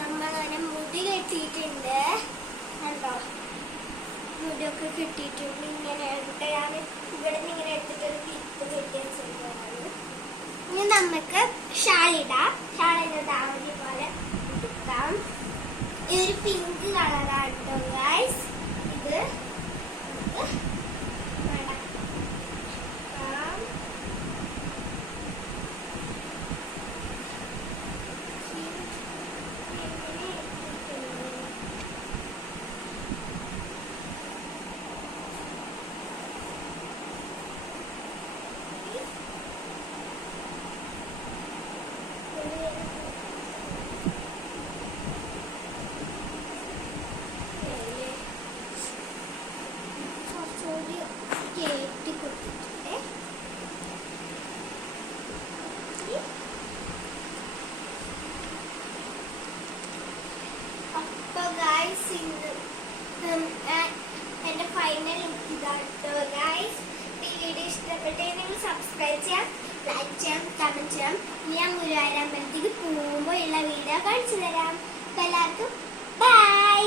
നമ്മളങ്ങനെ മുടി കെട്ടിയിട്ടുണ്ട് കണ്ടോ, മുടിയൊക്കെ കിട്ടിയിട്ടുണ്ട്. ഇങ്ങനെ എടുത്ത് ഞാൻ ഇവിടെ നിന്ന് ഇങ്ങനെ എടുത്തിട്ടൊരു ക്ലിപ്പ് കെട്ടി വെച്ചിട്ടുണ്ടായിരുന്നു. ഇനി നമുക്ക് ഷാളിടാം. ഷാളിന്റെ പോലെ എടുക്കാം. ഇതൊരു പിങ്ക് കളറാണ് കേട്ടോ ഗൈസ്. ഇത് എന്റെ ഫൈനൽ ഇതാട്ടോ ഗൈസ്. ഈ വീഡിയോ ഇഷ്ടപ്പെട്ടെങ്കിൽ സബ്സ്ക്രൈബ് ചെയ്യാം, ലൈക്ക് ചെയ്യാം, കമന്റ് ചെയ്യാം. ഞാൻ ഗുരുവായൂർ അമ്പലത്തിലേക്ക് പോകുമ്പോൾ ഉള്ള വീഡിയോ കാണിച്ചു തരാം. എല്ലാവർക്കും ബൈ.